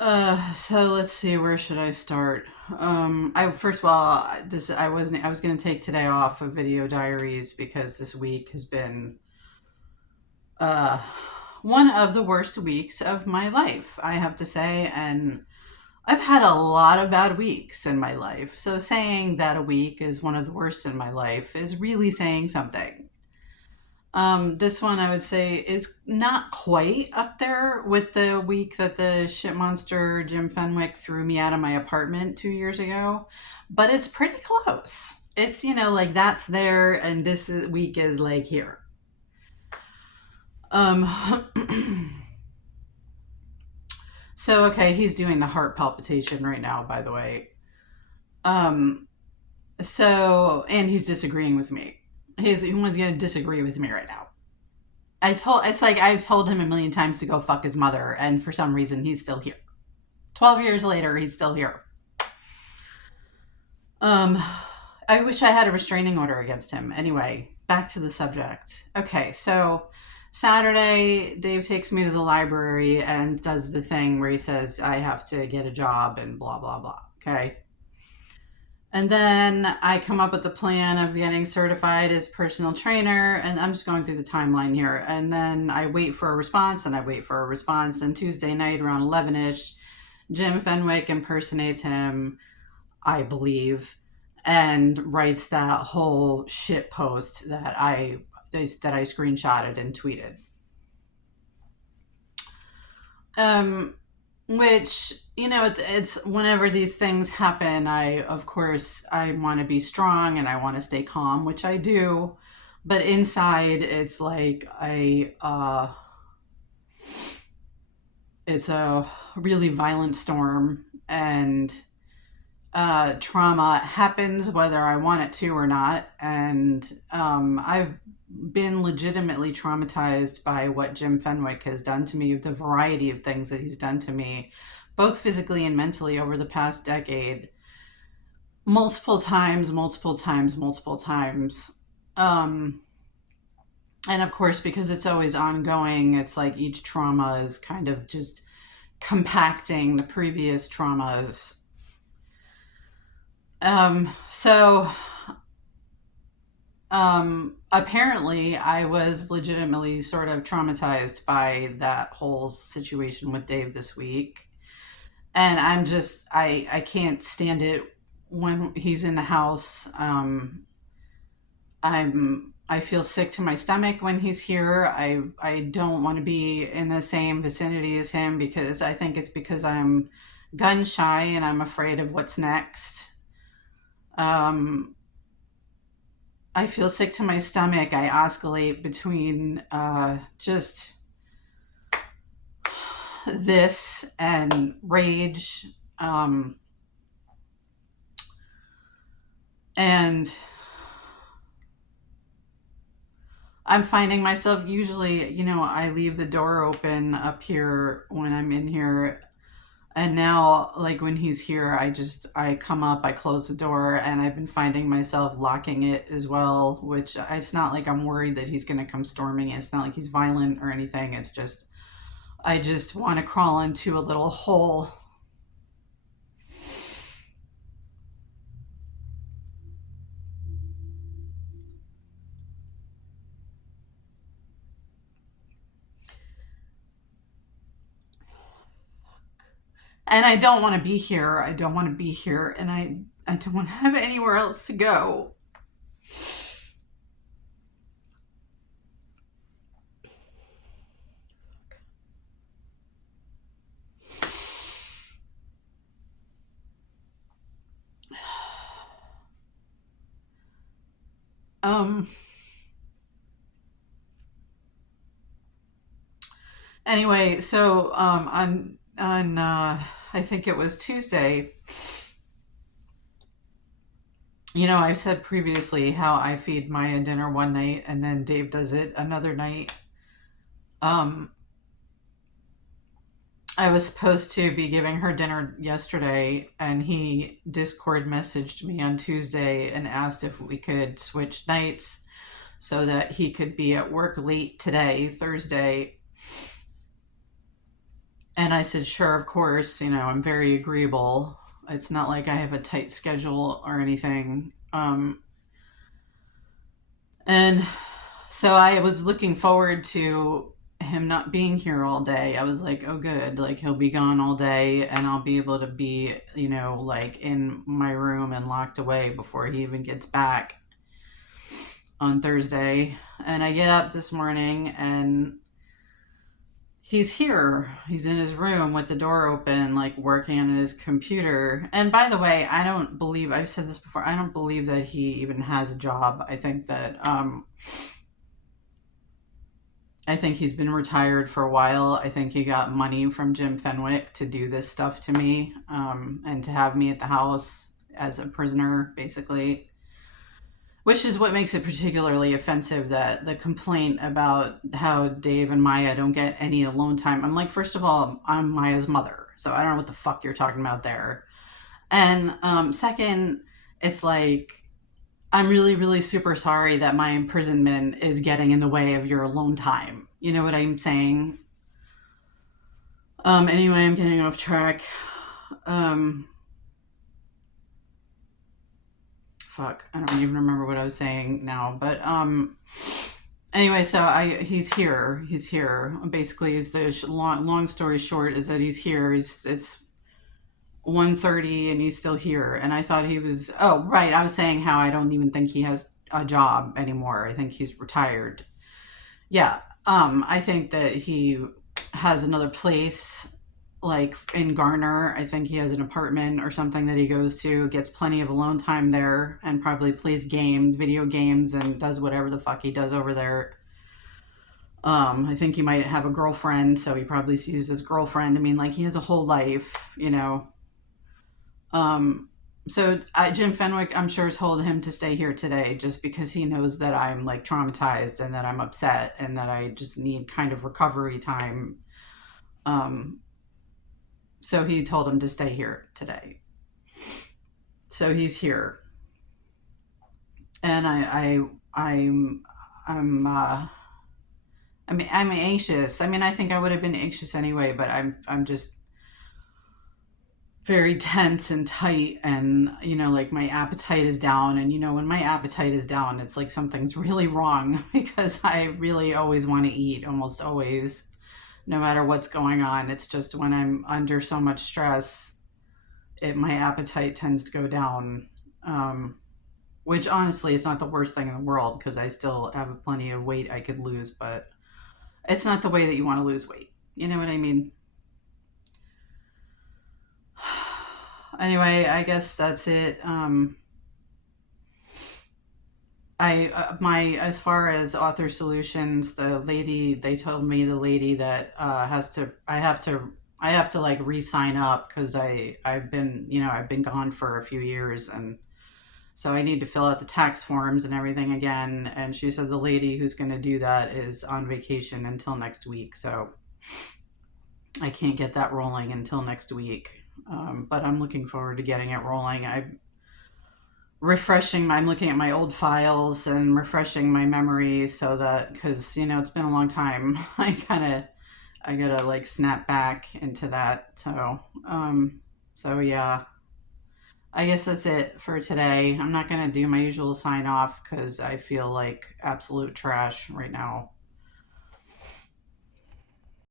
So let's see, where should I start? I first of all, I was gonna take today off of video diaries because this week has been uh one of the worst weeks of my life, I have to say, and I've had a lot of bad weeks in my life. So saying that a week is one of the worst in my life is really saying something. This one I would say is not quite up there with the week that the shit monster Jim Fenwick threw me out of my apartment 2 years ago, but it's pretty close. It's, like that's there, and week is like here. Um, so okay, he's doing the heart palpitation right now, by the way. Um, and he's disagreeing with me. He was going to disagree with me right now. It's like I've told him a million times to go fuck his mother, and for some reason he's still here. 12 years later, he's still here. Um, I wish I had a restraining order against him. Anyway, back to the subject. Okay, so Saturday, Dave takes me to the library and does the thing where he says I have to get a job and blah, blah, blah. Okay. And then I come up with the plan of getting certified as personal trainer, and I'm just going through the timeline here. And then I wait for a response, and I wait for a response. And Tuesday night around 11ish, Jim Fenwick impersonates him, I believe, and writes that whole shit post that I screenshotted and tweeted. Which, it's whenever these things happen, of course, I want to be strong and I want to stay calm, which I do. But inside, it's like it's a really violent storm, and trauma happens whether I want it to or not. And I've been legitimately traumatized by what Jim Fenwick has done to me, the variety of things that he's done to me, both physically and mentally over the past decade, multiple times, multiple times, multiple times. And of course, because it's always ongoing, it's like each trauma is kind of just compacting the previous traumas. So apparently I was legitimately sort of traumatized by that whole situation with Dave this week. And I can't stand it when he's in the house. I feel sick to my stomach when he's here. I don't want to be in the same vicinity as him, because I think it's because I'm gun shy and I'm afraid of what's next. I feel sick to my stomach. I oscillate between just this and rage. And I'm finding myself usually, I leave the door open up here when I'm in here. And now, like when he's here, I come up, I close the door, and I've been finding myself locking it as well, which it's not like I'm worried that he's going to come storming. It's not like he's violent or anything. It's just, I just want to crawl into a little hole. And I don't want to be here. I don't want to be here. And I don't want to have anywhere else to go. Um, anyway, so on I think it was Tuesday, I said previously how I feed Maya dinner one night and then Dave does it another night. Um, I was supposed to be giving her dinner yesterday, and he Discord messaged me on Tuesday and asked if we could switch nights so that he could be at work late today, Thursday. And And I said, sure, of course, I'm very agreeable. It's not like I have a tight schedule or anything. And so I was looking forward to him not being here all day. I was like, oh, good. Like, he'll be gone all day and I'll be able to be, like in my room and locked away before he even gets back on Thursday. And I get up this morning and he's here. He's in his room with the door open, like working on his computer. And by the way, I've said this before, I don't believe that he even has a job. I think he's been retired for a while. I think he got money from Jim Fenwick to do this stuff to me, and to have me at the house as a prisoner, basically. Which is what makes it particularly offensive, that the complaint about how Dave and Maya don't get any alone time. I'm like, first of all, I'm Maya's mother, so I don't know what the fuck you're talking about there. And second, it's like, I'm really, really super sorry that my imprisonment is getting in the way of your alone time. You know what I'm saying? Anyway, I'm getting off track. Um, Fuck, I don't even remember what I was saying now. But anyway, so he's here. He's here. Basically, is the long story short is that he's here. It's 1:30 and he's still here. And I thought he was. Oh, right. I was saying how I don't even think he has a job anymore. I think he's retired. Yeah. I think that he has another place, like in Garner. I think he has an apartment or something that he goes to, gets plenty of alone time there, and probably plays video games, and does whatever the fuck he does over there. I think he might have a girlfriend, so he probably sees his girlfriend. I mean, like, he has a whole life. Jim Fenwick, I'm sure, told him to stay here today just because he knows that I'm like traumatized and that I'm upset and that I just need kind of recovery time. Um, so he told him to stay here today. So he's here, and I'm I'm anxious. I mean, I think I would have been anxious anyway, but I'm just very tense and tight, and like, my appetite is down, and when my appetite is down, it's like something's really wrong because I really always want to eat, almost always, no matter what's going on. It's just when I'm under so much stress, my appetite tends to go down. Which honestly, it's not the worst thing in the world because I still have plenty of weight I could lose, but it's not the way that you want to lose weight. You know what I mean? Anyway, I guess that's it. As far as author solutions, they told me, the lady that I have to like re-sign up because I've been gone for a few years, and so I need to fill out the tax forms and everything again. And she said the lady who's going to do that is on vacation until next week, so I can't get that rolling until next week. But I'm looking forward to getting it rolling. I'm looking at my old files and refreshing my memory, so that, because it's been a long time, I gotta like snap back into that. So yeah, I guess that's it for today. I'm not gonna do my usual sign off because I feel like absolute trash right now.